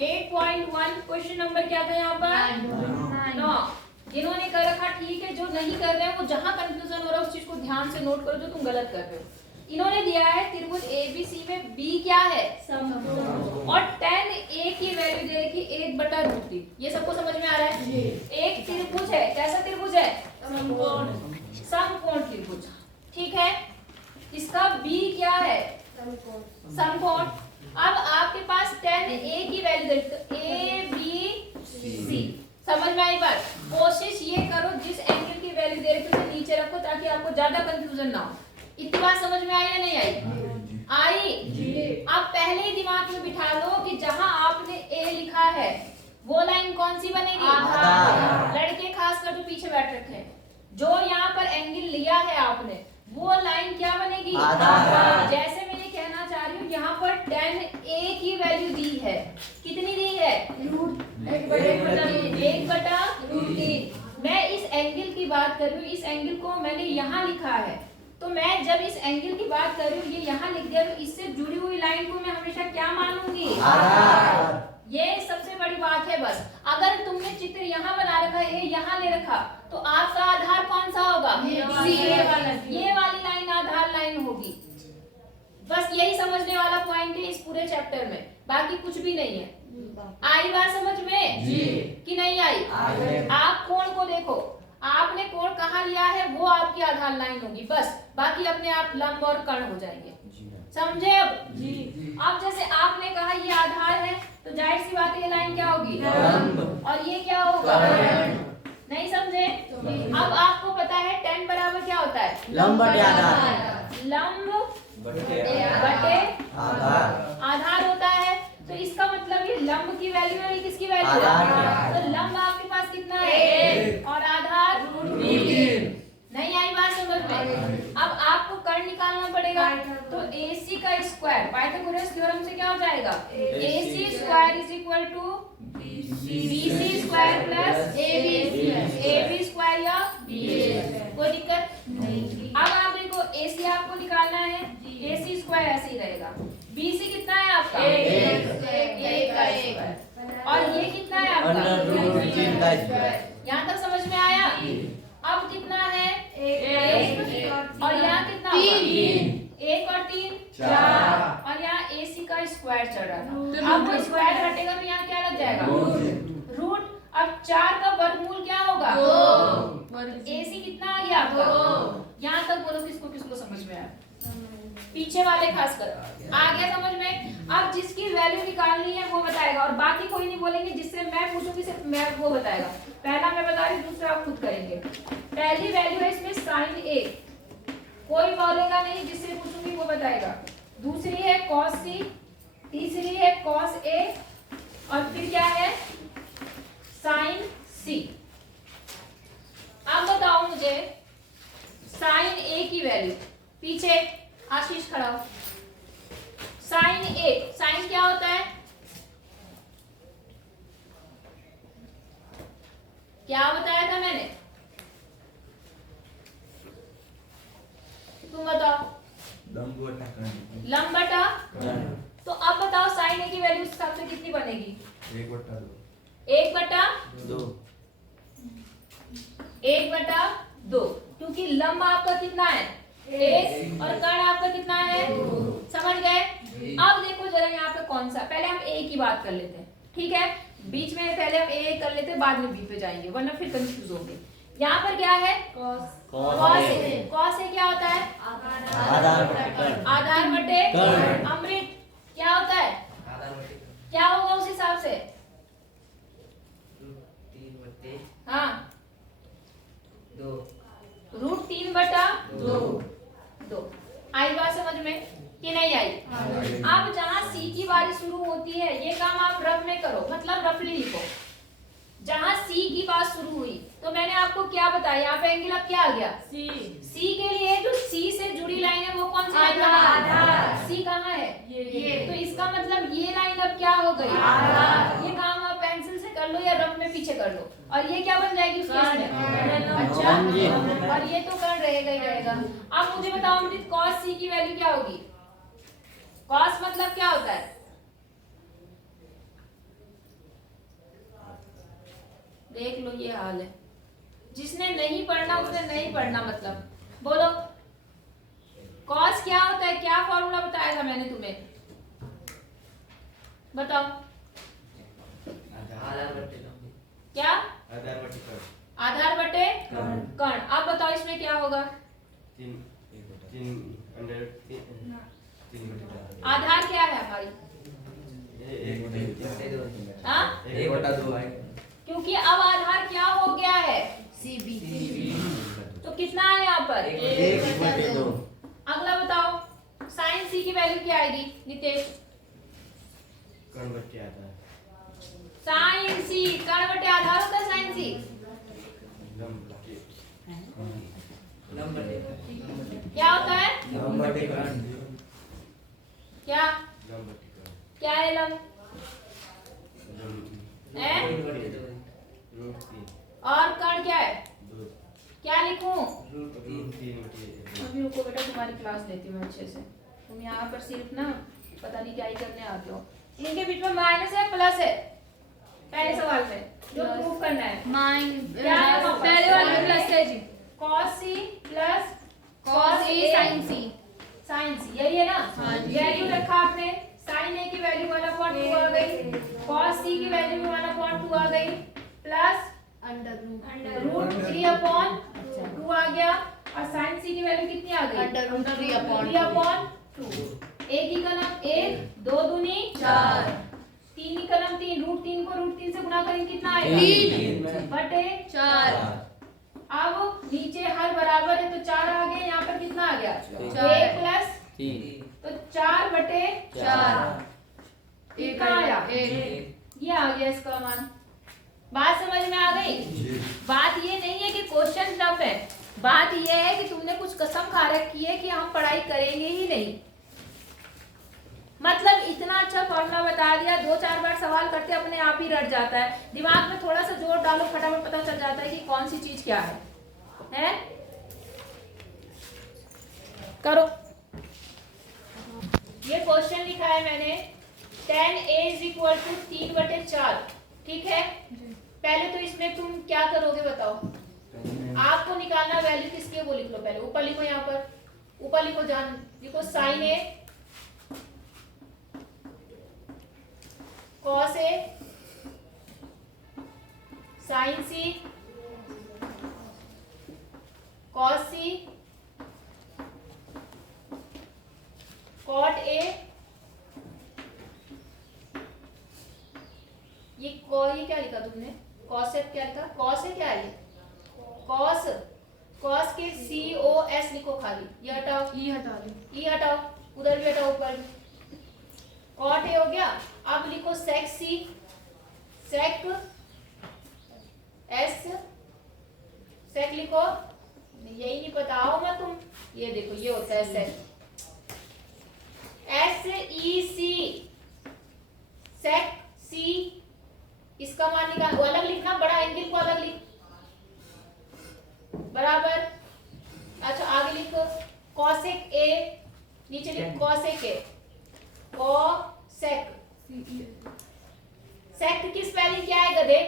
8.1 question number क्या था यहाँ पर 9। जिन्होंने कर रखा ठीक है, जो नहीं कर रहे हैं वो जहां कंफ्यूजन हो रहा है उस चीज को ध्यान से नोट करो जो तुम गलत कर रहे हो। इन्होंने दिया है त्रिभुज ABC में B क्या है, समकोण, और tan A की वैल्यू दे रखी 1/√3। ये सबको समझ में आ रहा है? एक त्रिभुज है, कैसा त्रिभुज है, समकोण, समकोण त्रिभुज, ठीक है। इसका B क्या है, समकोण। अब आपके पास tan A की वैल्यू दे तो ABC, समझ में आई बात? कोशिश ये करो जिस एंगल की वैल्यू दे रखी है उसे नीचे रखो ताकि आपको ज्यादा कंफ्यूजन ना हो। इतनी बात समझ में आई या नहीं आई? आई जी। अब पहले ही दिमाग में बिठा लो कि जहां आपने A लिखा है वो लाइन कौन सी बनेगी, आधार। लड़के खासकर जो पीछे बैठ रखे हैं, जो यहाँ पर एंगल लिया है आपने वो लाइन क्या बनेगी, आधार। जैसे मैं ये कहना चाह रही हूँ यहाँ पर tan A की वैल्यू दी है, कितनी दी है, 1/√3। मैं इस एंगल की बात कर रही हूँ, इस एंगल को मैंने यहाँ लिखा है, तो मैं जब इस एंगल की बात कर रही हूँ ये यहाँ लिख दिया, तो इससे जुड़ी हुई लाइन को मैं हमेशा क्या मानूंगी, आधार। ये सबसे बड़ी बात है। बस अगर तुमने चित्र यहाँ बना रखा है, यहाँ ले रखा, तो आपका आधार कौन सा होगा, ये वाली लाइन आधार लाइन होगी। बस यही समझने वाला पॉइंट है इस पूरे चैप्टर में, बाकी कुछ भी नहीं है। आई बात समझ में जी कि नहीं आई? आप कोण को देखो, आपने कोण कहाँ लिया है वो आपकी आधार लाइन होगी, बस बाकी अपने आप लंब और कर्ण हो जाएंगे, समझे? अब जी। अब जैसे आपने कहा ये आधार है तो जाहिर सी बात है ये लाइन क्या होगी, लंब, और ये क्या होगा, नहीं समझे? अब आपको पता है tan बराबर क्या होता है, लंब बटे आधार, लंब बटे आधार होता है। तो इसका मतलब ये लंब की वैल्यू है, किसकी वैल्यू है, तो लंब आपके पास कितना है, और आधार √3। नहीं आई बात समझ में? अब आपको कर्ण निकालना पड़ेगा, तो AC का स्क्वायर पाइथागोरस थ्योरम से क्या हो जाएगा, AC square is equal to BC square plus AB square या BA। कोई दिक्कत नहीं। अब आप देखो AC आपको निकालना है, AC स्क्वायर ऐसे ही रहेगा, BC कितना है आपका, 1 का स्क्वायर, और ये कितना है आपका, √3 का स्क्वायर। यहाँ तक समझ में आया? अब कितना है, 1, और यहाँ कितना, 3, 1 और 3 4, और यहाँ AC का स्क्वायर चढ़ रहा था। अब वो स्क्वायर हटेगा तो यहाँ क्या लग जाएगा, रूट। अब 4 का वर्गमूल क्या होगा, 2। AC कितना आ गया आपका, यहाँ तक बोलो किसको किसको समझ में आया, पीछे वाले खासकर आ गया समझ में? अब जिसकी वैल्यू निकालनी है वो बताएगा, और बाकी कोई नहीं बोलेंगे, जिससे मैं पूछूंगी सिर्फ मैं वो बताएगा। पहला मैं बता रही हूँ, दूसरा आप खुद करेंगे। पहली वैल्यू है इसमें sin A, कोई बोलेगा नहीं, जिससे पूछूंगी वो बताएगा। दूसरी है cos C, तीसरी है cos A, और फिर क्या है sin C। अब बताओ मुझे sin A की वैल्यू, पीछे आशीष खड़ा हो। sin A, sin क्या होता है, क्या बताया था मैंने, तुम बताओ, लंब बटा। तो अब बताओ sin A की वैल्यू इस हिसाब से कितनी बनेगी, 1/2, क्योंकि लंब आपका कितना है 1 और कर्ण आपका कितना है, समझ गए? अब देखो जरा यहाँ पे कौन सा, पहले हम A की बात कर लेते हैं, ठीक है? बीच में पहले हम A कर लेते हैं, बाद में B पे जाएंगे, वरना फिर कंफ्यूज होंगे। यहाँ पर क्या है, cos A क्या होता है, आधार बटे अमृत। क्या होता है, क्या होगा उस हिसाब से, हाँ √3/2। आई बात समझ में कि नहीं आई? अब जहाँ C की बारी शुरू होती है, ये काम आप रफ में करो, मतलब रफली लिखो। जहाँ C की बात शुरू हुई तो मैंने आपको क्या बताया, यहाँ पे एंगल अब क्या आ गया, C के लिए जो C से जुड़ी लाइन है वो कौन सी लाइन, आधार। C कहाँ है, ये, तो इसका मतलब ये लाइन अब क्या हो गई, आधार। ये काम आप पेंसिल से कर लो या रफ में पीछे कर लो, और ये क्या बन जाएगी उसके इसमें, अच्छा, और ये तो कर्ण रहेगा ही रहेगा। अब मुझे बताओ अमृत, cos C की वैल्यू क्या होगी, cos मतलब क्या होता है, देख लो ये हाल है। जिसने नहीं पढ़ना उसने नहीं पढ़ना, मतलब बोलो कॉस क्या होता है, क्या फॉर्मूला बताया था मैंने तुम्हें, बताओ। क्या? आधार बटे कर्ण। अब बताओ इसमें क्या होगा? आधार क्या है हमारी? हाँ? क्योंकि अब आधार क्या हो गया है? CB। तो कितना है यहाँ पर? 1/2। अगला बताओ साइन C की वैल्यू क्या आएगी नितेश? साइन C कर्ण बटे आधार होता है साइन C। क्या होता है? क्या क्या है लंब? और कर्ण क्या है? क्या लिखूं? अभी रुको बेटा, तुम्हारी क्लास लेती हूँ मैं अच्छे से। तुम यहाँ पर सिर्फ ना पता नहीं क्या ही करने आते हो। इनके बीच में माइनस है प्लस है? पहले सवाल में जो प्रूफ करना है पहले वाले में प्लस है जी। cos C plus cos A sin C। sin C यही है ना? वैल्यू रखा आपने, sin A की वैल्यू 1/2 आ गई, cos C की वैल्यू 1/2 आ गई, प्लस √3/2 आ गया, और sin C की वैल्यू कितनी आ गई? √3/2। एक ही कलम 1, 2 दूनी 4, 3 ही कलम 3, √3 को √3 से गुणा करेंगे कितना आएगा? 3 बटे 4। अब नीचे हर बराबर है तो 4 आ गया, यहाँ पर कितना आ गया? 1 प्लस 3, तो 4 बटे 4 कितना आया? 1। ये आ गया इसका मान। बात समझ में आ गई? बात ये नहीं है कि क्वेश्चन टफ है, बात ये है कि तुमने कुछ कसम खा रखी है कि हम पढ़ाई करेंगे ही नहीं। मतलब इतना अच्छा फॉर्मूला बता दिया, 2-4 बार सवाल करते अपने आप ही रट जाता है। दिमाग में थोड़ा सा जोर डालो, फटाफट पता चल जाता है कि कौन सी चीज क्या है? करो। ये क्वेश्चन लिखा है मैंने, tan A = 3/4। ठीक है, पहले तो इसमें तुम क्या करोगे बताओ? आपको निकालना वैल्यू किसकी है वो लिख लो। पहले ऊपर लिखो, यहाँ पर ऊपर लिखो, जान लिखो sin A cos A sin C cos C cot A। ये क्या लिखा तुमने? cosec क्या लिखा? cos है क्या है ये? cos के COS लिखो खाली, ये हटाओ, ई हटा दो, ई हटाओ, उधर भी हटाओ, ऊपर भी। cot A हो गया। अब लिखो sec C, sec S, sec लिखो, यही नहीं बताओ मैं तुम, ये देखो ये होता है sec SEC, sec C। इसका मान निकाल, अलग लिखना, बड़ा एंगल को अलग लिख, बराबर। अच्छा आगे लिखो cosec A, नीचे लिख cosec A, cosec। sec की स्पेलिंग क्या है गधे?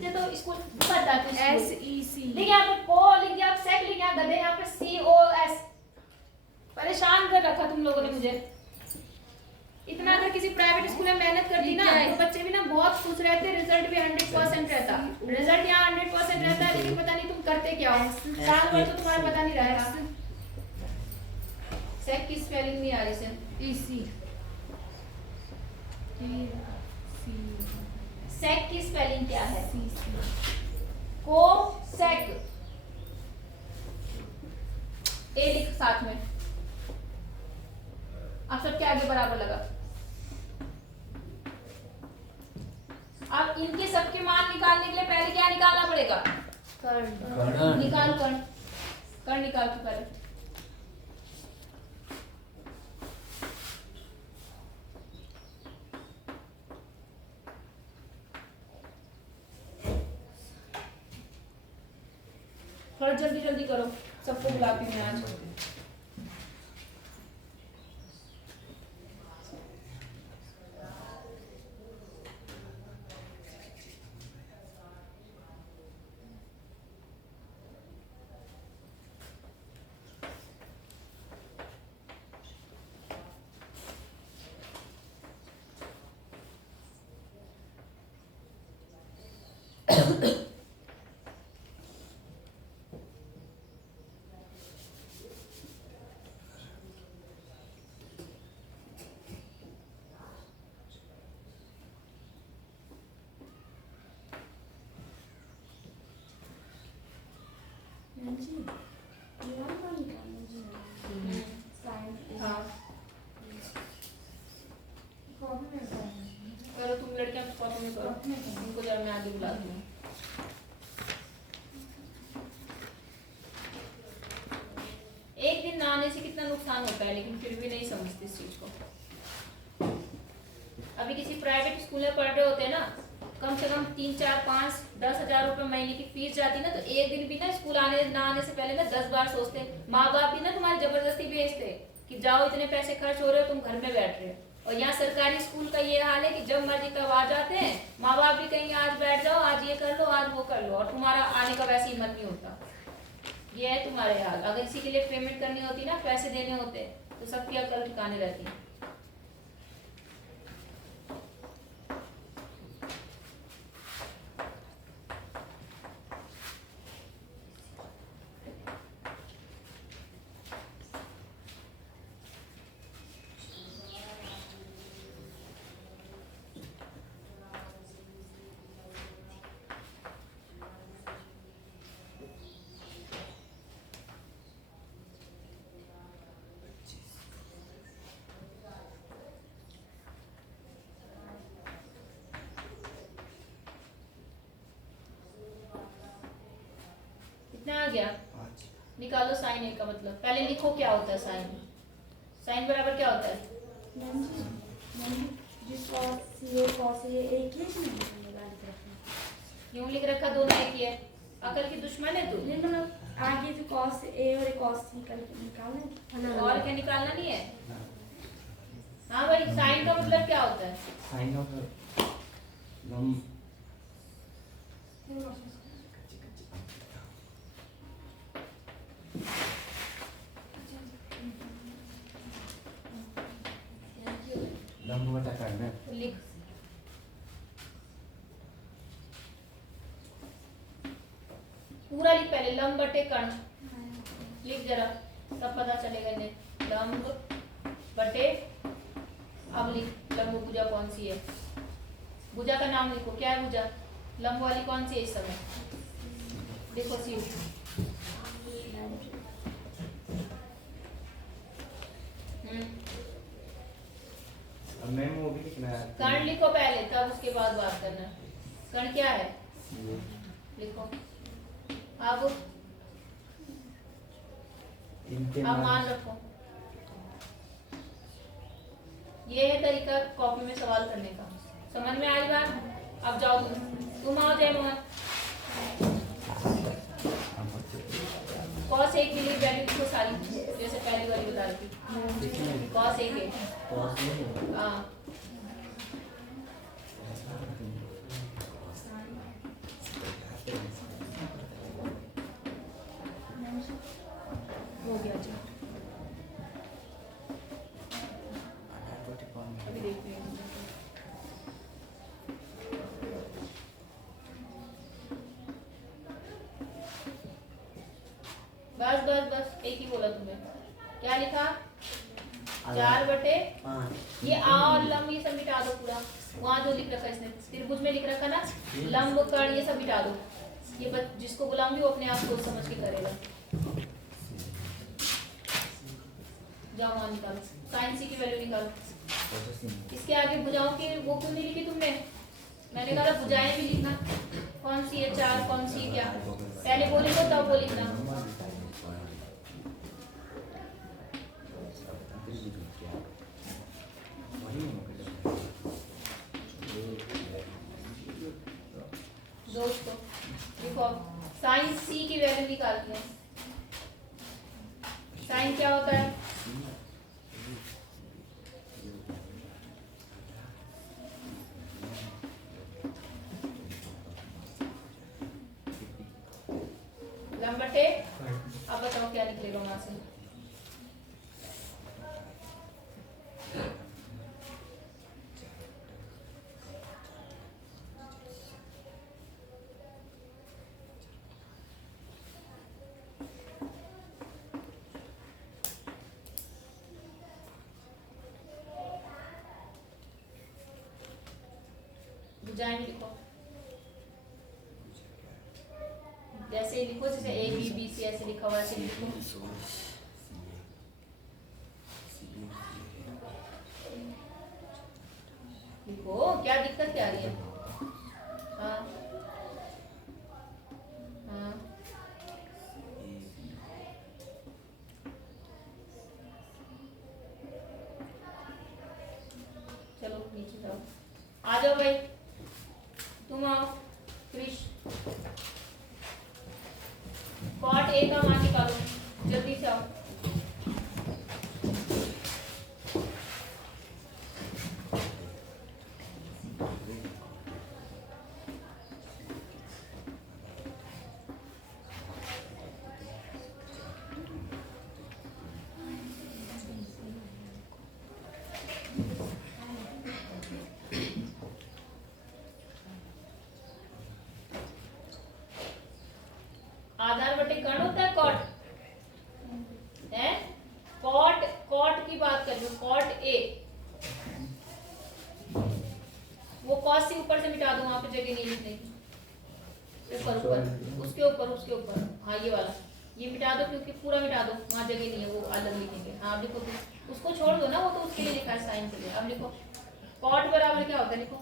ये तो स्कूल पता है, SEC लिख, यहाँ पे को लिख दिया, sec लिख दिया गधे, यहाँ पे COS। परेशान कर रखा तुम लोगों ने मुझे। इतना अगर किसी प्राइवेट स्कूल में मेहनत करती ना तो बच्चे भी ना बहुत खुश रहते, रिजल्ट भी 100% रहता। रिजल्ट यहाँ 100% रहता है, लेकिन पता नहीं तुम करते क्या हो, साल भर तो तुम्हारा पता नहीं रहेगा। सेक की स्पेलिंग नहीं आ रही से, सेक की स्पेलिंग क्या है? को सेक, ए लिख साथ में, आप सबके आगे बराबर लगा। अब इनके सबके मान निकालने के लिए पहले क्या निकालना पड़ेगा? कर्ण। निकाल कर्ण, कर्ण निकाल तू पहले। थोड़ा जल्दी जल्दी करो, सबको बुलाती हूँ आज। करो तुम लड़कियां कॉपी में करो, इनको जरा मैं आगे बुलाती हूँ। एक दिन ना आने से कितना नुकसान होता है, लेकिन फिर भी नहीं समझते इस चीज को। अभी किसी प्राइवेट स्कूल में पढ़ रहे होते हैं ना, कम से कम 3, 4, 5, 10,000 रुपए महीने की फीस जाती ना, तो एक दिन भी ना स्कूल ना आने से पहले ना 10 बार सोचते। माँ बाप भी ना तुम्हारी जबरदस्ती भेजते कि जाओ, इतने पैसे खर्च हो रहे हो, तुम घर में बैठ रहे हो। और यहाँ सरकारी स्कूल का ये हाल है कि जब मर्जी तब आ जाते हैं। माँ बाप भी कहेंगे आज बैठ जाओ, आज ये कर लो, आज वो कर लो, और तुम्हारा आने का वैसे हिम्मत नहीं होता। ये है तुम्हारे हाल। अगर इसी के लिए पेमेंट करनी होती ना, पैसे देने होते, तो सबकी अकल ठिकाने रहती। कितना आ गया? निकालो साइन ए का मतलब। पहले लिखो क्या होता है साइन। साइन बराबर क्या होता है? क्यों लिख रखा? दोनों एक ही है। अकल की दुश्मन है तू। मतलब आगे जो cos A और cos B का निकालना है, और क्या निकालना नहीं है? हाँ भाई, साइन का मतलब क्या होता है? साइन ऑफ लंब लंबवत करना लिख। पूरा लिख पहले, लंब बटे कर्ण। लिख जरा, तब पता चलेगा इन्हें। लंब बटे, अब लिख लंब भुजा कौन सी है। भुजा का नाम लिखो, क्या है भुजा? लंब वाली कौन सी है इस समय? देखो सी। अब मैम वो भी लिखना है। कर्ण लिखो पहले, तब उसके बाद बात करना। कर्ण क्या है? लिखो। अब मान रखो। ये है तरीका कॉपी में सवाल करने का। समझ में आई बात? अब जाओ तुम आओ जय मोहन। cos A के लिए वैल्यू लिखो सारी, जैसे पहली वाली बता रही थी। cos A के, हाँ हो गया। जी अभी देखते हैं। बस बस बस, एक ही बोला तुम्हें। क्या लिखा? 4 बटे ये आ और लंब, ये सब मिटा दो पूरा। वहां जो लिख रखा है इसने त्रिभुज में लिख रखा ना, लंब कर्ण, ये सब मिटा दो। ये जिसको बुलाऊंगी वो अपने आप सोच समझ के करेगा। जाओ वहां निकालो, साइन सी की वैल्यू निकालो। इसके आगे भुजाओं की वो क्यों नहीं लिखी तुमने? मैंने कहा भुजाएं भी लिखना। कौन सी है 4, कौन सी है क्या? पहले वो लिखो तब वो लिखना। दोस्तों देखो, साइन सी की वैल्यू निकालते हैं। साइन क्या होता है? लंब बटे, अब बताओ क्या निकलेगा वहां से? भुजाएं भी लिखो, जैसे ही लिखो, जैसे ए बी बी सी ऐसे लिखा हुआ है, ऐसे लिखो। लिखो, क्या दिक्कत क्या आ रही है? हाँ हाँ, चलो नीचे जाओ, आ जाओ भाई, तुम आओ क्रिश। कॉट ए का मान निकालो, जल्दी से आओ। आधार बटे कर्ण होता है कॉट है, कॉट कॉट की बात कर रही हूँ, कॉट ए, वो कॉस से ऊपर से मिटा दो, वहां पे जगह नहीं लिखने की, ऊपर ऊपर उसके ऊपर हाँ ये वाला, ये मिटा दो क्योंकि पूरा मिटा दो, वहां जगह नहीं है, वो अलग लिखेंगे। हाँ अब लिखो, उसको छोड़ दो ना, वो तो उसके लिए लिखा है साइन के लिए। अब लिखो कॉट बराबर क्या होता है, लिखो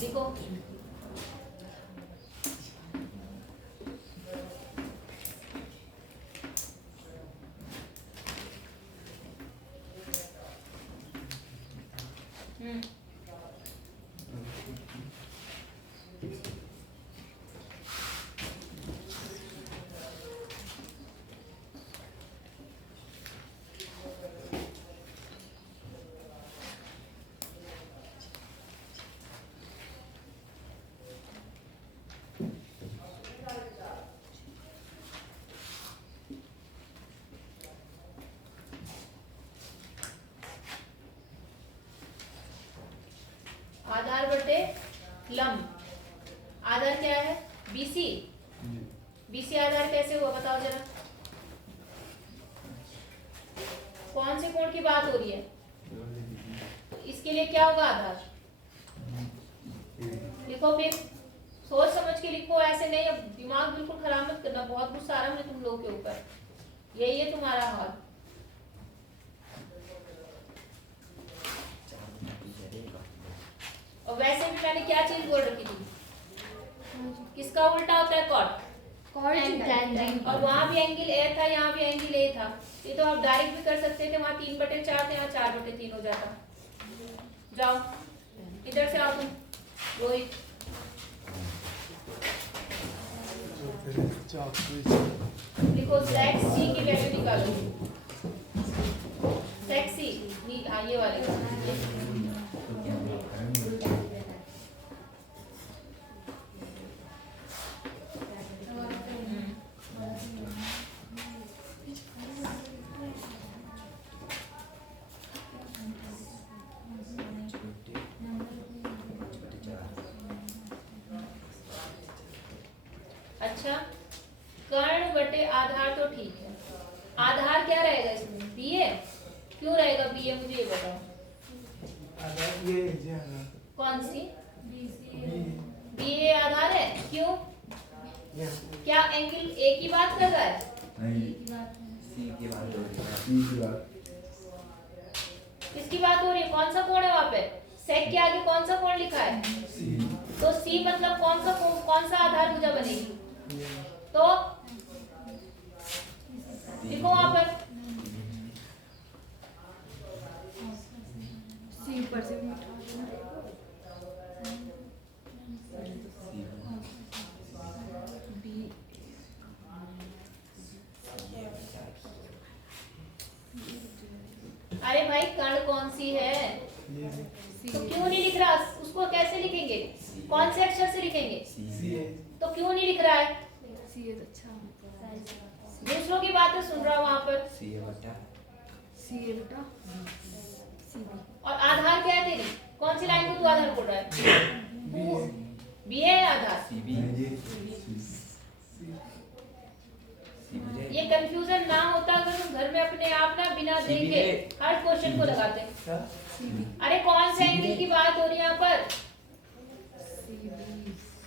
लिखो, आधार बटे लंब, आधार क्या है, बीसी, बीसी आधार कैसे हुआ बताओ जरा, कौन से कोण की बात हो रही है, इसके लिए क्या होगा आधार, लिखो फिर, सोच समझ के लिखो, ऐसे नहीं, अब दिमाग बिल्कुल खराब मत करना, बहुत गुस्सा आ रहा है मुझे तुम लोगों के ऊपर, यही है तुम्हारा हाल। और वैसे भी मैंने क्या चीज बोल रखी थी, किसका उल्टा होता है कॉट, और वहां भी एंगल ए था, यहाँ भी एंगल ए था, ये तो आप डायरेक्ट भी कर सकते थे, वहां 3/4 थे, यहाँ 4/3 हो जाता। जाओ इधर से आओ तुम रोहित, लिखो सेक सी की वैल्यू निकालो, सेक सी, हाँ ये वाले अच्छा, कर्ण बटे आधार तो ठीक है, आधार क्या रहेगा इसमें, बी ए, क्यों रहेगा बी ए, मुझे ये बताओ, कौन सी बी ए आधार है, क्यों, क्या एंगल ए की बात कर रहा है, नहीं सी की बात हो रही है, सी की बात, किसकी बात हो रही है, कौन सा कोण है वहां पे, सेक के आगे कौन सा कोण लिखा है, सी, तो सी मतलब कौन सा आधार भुजा बनेगी, तो लिखो वहां पर, सी ऊपर से अरे भाई कर्ण कौन सी है, तो क्यों नहीं लिख रहा, उसको कैसे लिखेंगे, कौन से अक्षर से लिखेंगे, तो क्यों नहीं लिख रहा है, दूसरों की बातें सुन रहा हूं वहां पर, और आधार क्या है तेरी, कौन सी लाइन को तू आधार बोल रहा है, बी है आधार, ये कंफ्यूजन ना होता अगर तुम घर में अपने आप ना बिना देखे हर क्वेश्चन को लगाते। अरे कौन से एंगल की बात हो रही है यहाँ पर?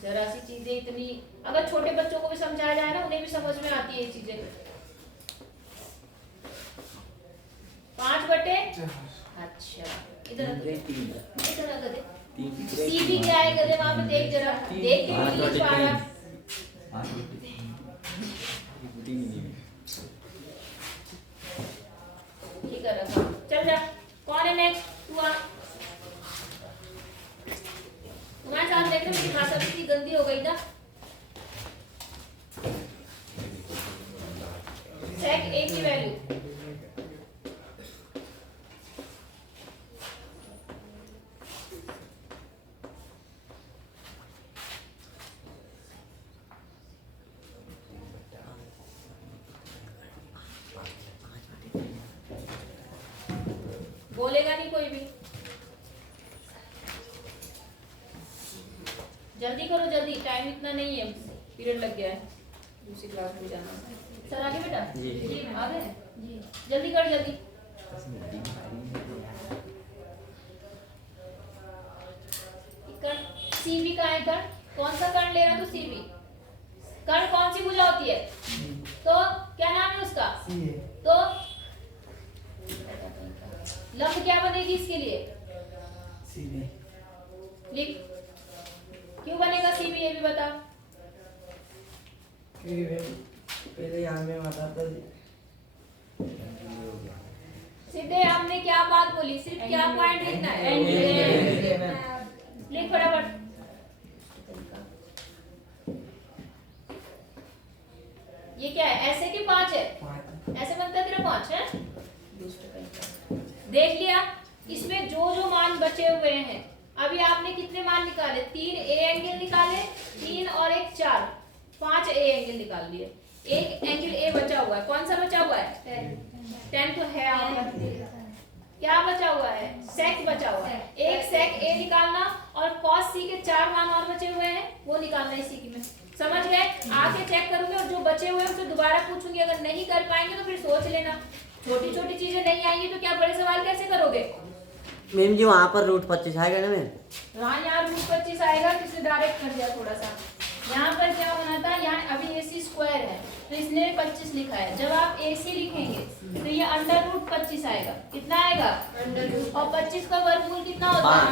जरा सी चीजें इतनी अगर छोटे बच्चों को भी समझाया जाए ना उन्हें भी समझ में आती है ये चीजें। 5/। अच्छा इधर गधे सीबी क्या है गधे? वहां पे देख जरा, देख के भी लिख पा रहा। ठीक है रखा, चल जा। कौन है नेक्स्ट? तू आ। तुम्हारे साथ देखने मेरी भाषा भी इतनी गंदी हो गई ना। सेक ए की वैल्यू बोलेगा नहीं कोई भी। जल्दी करो जल्दी, टाइम इतना नहीं है, पीरियड लग गया है, दूसरी क्लास में जाना है। सर आगे बेटा जी आ गए जी, जल्दी कर जल्दी। सीबी का है कर्ण, कौन सा कर्ण ले रहा तू? सीबी कर्ण कौन सी भुजा होती है? तो क्या नाम है उसका? तो लंब क्या बनेगी इसके लिए? सीबी। लिख, क्यों बनेगा सीबी ये भी बता। पहले यहाँ में बताता सीधे हमने क्या बात बोली? सिर्फ क्या पॉइंट लिखना है? लिख फटाफट। ये क्या है? ऐसे की 5 है, ऐसे बनता तेरा 5 है। देख लिया, इसमें जो जो मान बचे हुए हैं, अभी आपने कितने मान निकाले? 3 ए एंगल निकाले, 3 और 1 4, 5 ए एंगल निकाल लिए। एक एंगल ए बचा हुआ है, कौन सा बचा हुआ है? 10 तो है आपका। क्या बचा हुआ है? सेक बचा हुआ है। एक सेक ए निकालना और कॉस सी के 4 मान और बचे हुए हैं वो निकालना इसी की में। समझ गए? आके चेक करूंगी और जो बचे हुए हैं उसे दोबारा पूछूंगी। अगर नहीं कर पाएंगे तो फिर सोच लेना। छोटी छोटी चीजें नहीं आएंगी तो क्या बड़े सवाल कैसे करोगे? मैम जी वहाँ पर रूट 25 आएगा ना मैम? हाँ यार रूट 25 आएगा, किसने डायरेक्ट कर दिया थोड़ा सा। यहाँ पर क्या होना था? यहाँ अभी AC स्क्वायर है तो इसने 25 लिखा है। जब आप AC लिखेंगे तो ये अंडर रूट 25 आएगा। कितना आएगा? और 25 का वर्गमूल कितना होता है?